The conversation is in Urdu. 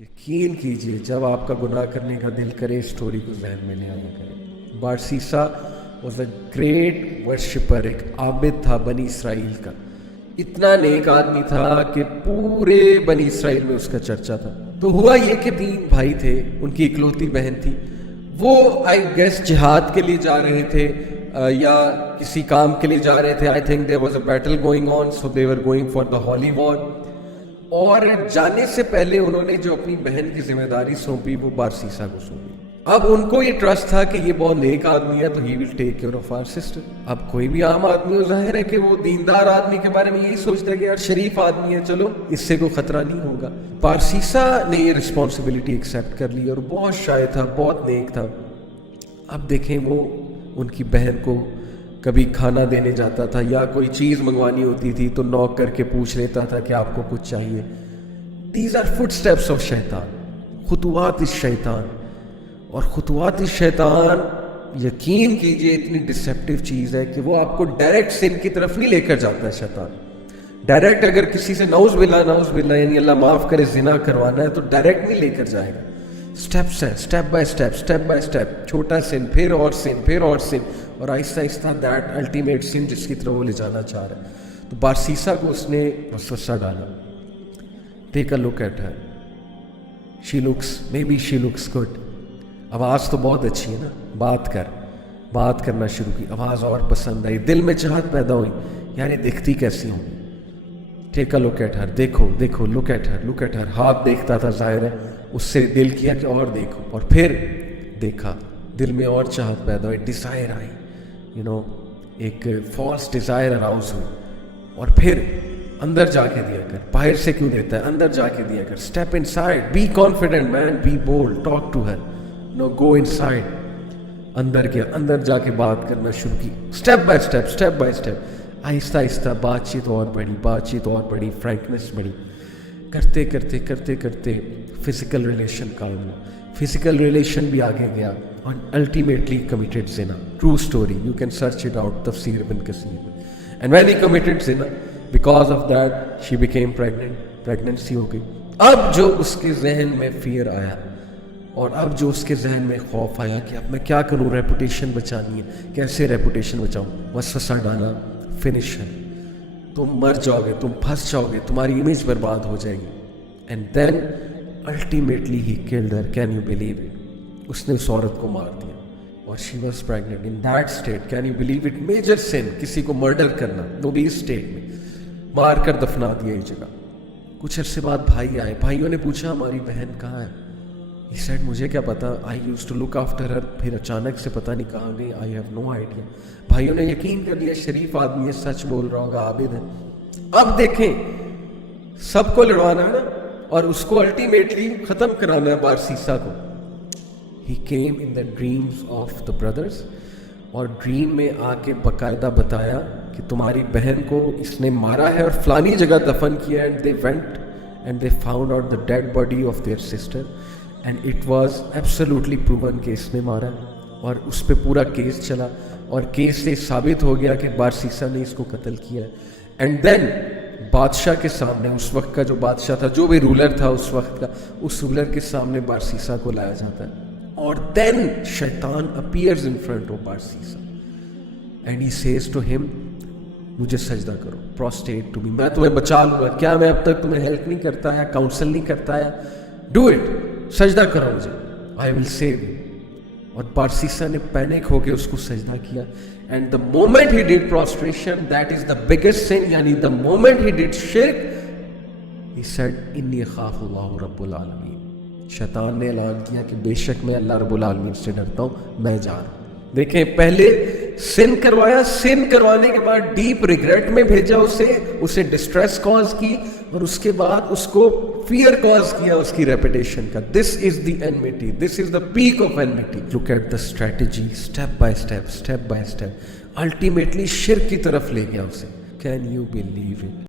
یقین کیجئے جب آپ کا گناہ کرنے کا دل کرے اسٹوری کو ذہن میں لے آیا کرے. بارسیسا واز اے گریٹ ورشپر، ایک عابد تھا بنی اسرائیل کا. اتنا نیک آدمی تھا کہ پورے بنی اسرائیل میں اس کا چرچا تھا. تو ہوا یہ کہ 3 بھائی تھے، ان کی اکلوتی بہن تھی. وہ آئی گیس جہاد کے لیے جا رہے تھے یا کسی کام کے لیے جا رہے تھے. I think there was a battle going on, so they were going for the holy war. اور جانے سے پہلے انہوں نے جو اپنی بہن کی ذمہ داری سونپی وہ بارسیسا کو سونپی. اب ان کو یہ ٹرسٹ تھا کہ یہ بہت نیک آدمی ہے تو he will take care of our sister. اب کوئی بھی عام آدمی ہو، ظاہر ہے کہ وہ دیندار آدمی کے بارے میں یہی سوچتا ہے کہ یار شریف آدمی ہے، چلو اس سے کوئی خطرہ نہیں ہوگا. بارسیسا نے یہ رسپانسبلٹی ایکسیپٹ کر لی اور بہت شائع تھا، بہت نیک تھا. اب دیکھیں وہ ان کی بہن کو کبھی کھانا دینے جاتا تھا یا کوئی چیز منگوانی ہوتی تھی تو نوک کر کے پوچھ لیتا تھا کہ آپ کو کچھ چاہیے. These are footsteps of شیطان، خطوات الشیطان. اور خطوات الشیطان یقین کیجئے اتنی ڈسیپٹیو چیز ہے کہ وہ آپ کو ڈائریکٹ سن کی طرف نہیں لے کر جاتا ہے. شیطان ڈائریکٹ اگر کسی سے نعوذ باللہ یعنی اللہ معاف کرے زنا کروانا ہے تو ڈائریکٹ نہیں لے کر جائے گا. اسٹیپس ہیں، اسٹیپ بائی اسٹیپ، چھوٹا سن، پھر اور سن، پھر اور سن، اور آہستہ آہستہ دیٹ الٹیمیٹ سن جس کی طرف وہ لے جانا چاہ رہا ہے. تو بارسیسا کو اس نے وسوسہ ڈالا. Take a look at her, she looks good. آواز تو بہت اچھی ہے نا، بات کرنا شروع کی. آواز اور پسند آئی، دل میں چاہت پیدا ہوئی یعنی دکھتی کیسی ہوں. ٹیک اے لک ایٹ ہر، دیکھو لک ایٹ ہر. ہاتھ دیکھتا تھا، ظاہر ہے اس سے دل کیا کہ اور دیکھو، اور پھر دیکھا، دل میں اور چاہت پیدا ہوئی، ڈیزائر آئی، ایک فالس ڈیزائر اراؤز ہوئی. اور پھر اندر جا کے دیا کر، باہر سے کیوں دیتا ہے، اندر جا کے دیا کر. Step inside, be confident man, be bold, talk to her. Go inside, اندر گیا، اندر جا کے بات کرنا شروع کی. اسٹیپ بائی اسٹیپ، آہستہ آہستہ بات چیت اور بڑھی، فرینکنس بڑھی. کرتے کرتے فزیکل ریلیشن کام ہوا. فزیکل ریلیشن بھی آگے گیا اور الٹیمیٹلی کمیٹڈ زنا. True story, you can search it out, تفسیر ابن کثیر میں. اینڈ وین ہی کمیٹڈ زنا، because of that she became pregnancy ہو گئی. اب جو اس کے ذہن میں فیئر آیا اور اب جو اس کے ذہن میں خوف آیا کہ اب میں کیا کروں، ریپوٹیشن بچانی ہے، کیسے ریپوٹیشن بچاؤں. وسوسہ ڈالا، فنش ہے، تم مر جاؤ گے، تم پھنس جاؤ گے، تمہاری امیج برباد ہو جائے گی. And then ultimately he killed her. Can you believe it? اس نے اس عورت کو مار دیا اور she was pregnant in that state. Can you believe it? Major sin, کسی کو مرڈر کرنا بھی اسٹیٹ میں. مار کر دفنا دیا ایک جگہ. کچھ عرصے بعد بھائی آئے، بھائیوں نے پوچھا ہماری بہن کہاں ہے؟ He said مجھے کیا پتا، I used to look after her. پھر اچانک سے پتہ نہیں کہاں گئی. I have no idea. بھائیوں نے یقین کر لیا شریف آدمی ہے، سچ بول رہا ہوگا، عابد ہے. اب دیکھیں سب کو لڑوانا ہے نا، اور اس کو الٹیمیٹلی ختم کرانا ہے بارسیسا کو. He came in the dreams of the brothers، اور ڈریم میں آ کے باقاعدہ بتایا کہ تمہاری بہن کو اس نے مارا ہے اور فلانی جگہ دفن کیا. And they went and they found out the dead body of their sister. And it was absolutely proven کہ اس نے مارا ہے، اور اس پہ پورا کیس چلا اور کیس سے ثابت ہو گیا کہ بارسیسا نے اس کو قتل کیا ہے. اینڈ دین بادشاہ کے سامنے، اس وقت کا جو بادشاہ تھا، جو بھی رولر تھا اس وقت کا، اس رولر کے سامنے بارسیسا کو لایا جاتا ہے. اور دین شیطان appears in front of Barsisa and he says to him, مجھے سجدہ کرو، پروسٹیٹ ٹو می، میں تمہیں بچا لوں گا. کیا میں اب تک تمہیں ہیلپ نہیں کرتا ہے، کاؤنسل نہیں کرتا ہے؟ ڈو اٹ، سجدہ کرو مجھے، آئی ول سیو یو. اور بارسیسا نے پینک ہو کے اس کو سجدہ کیا. And the moment he did prostration, that is the biggest sin, یعنی دا مومنٹ ہی ڈیڈ شرک، ہی سیڈ انی اخاف اللہ رب العالمین. شیطان نے اعلان کیا کہ بے شک میں اللہ رب العالمین سے ڈرتا ہوں، میں جا رہا ہوں. دیکھیں پہلے سن کروایا، سن کروانے کے بعد ڈیپ ریگریٹ میں بھیجا اسے ڈسٹریس کاز کی، اور اس کے بعد اس کو فیئر کاز کیا اس کی ریپوٹیشن کا. This is the enmity, this is the peak of enmity. Look at the strategy, step by step, ultimately شرک کی طرف لے گیا اسے. Can you believe it?